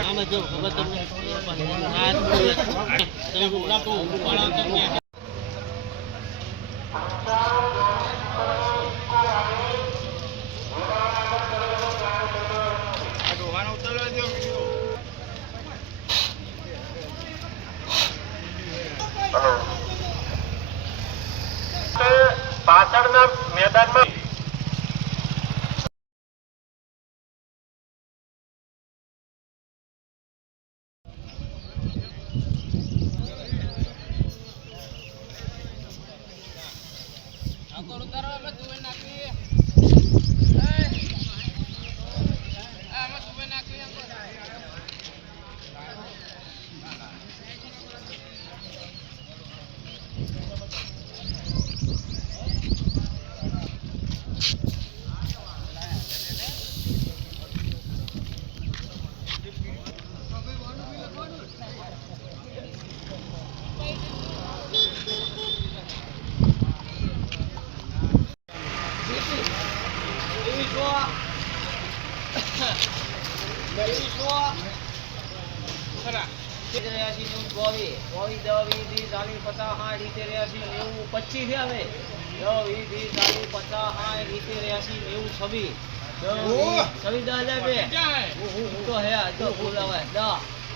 આમાં જો ખબર તમને પાછળના મેદાનમાં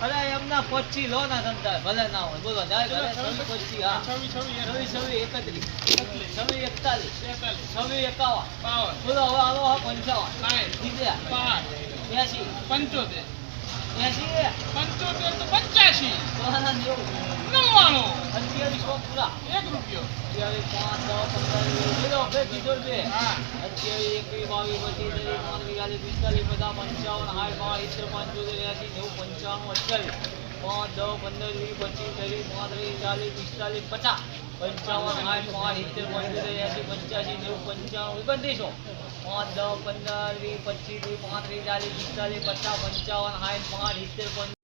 અરે એમના 25 લો ના ધંધા ભલે ના હોય બોલો જાય ભલે 25 હા 26 31 26 41 બોલો હવે આવો 55 80 75 75 તો 85 99 28 પૂરા 1 રૂપિયો 5 10 15 કિલો બે હા 28 21 22 23 24 25 55 60 65 85 90 55 55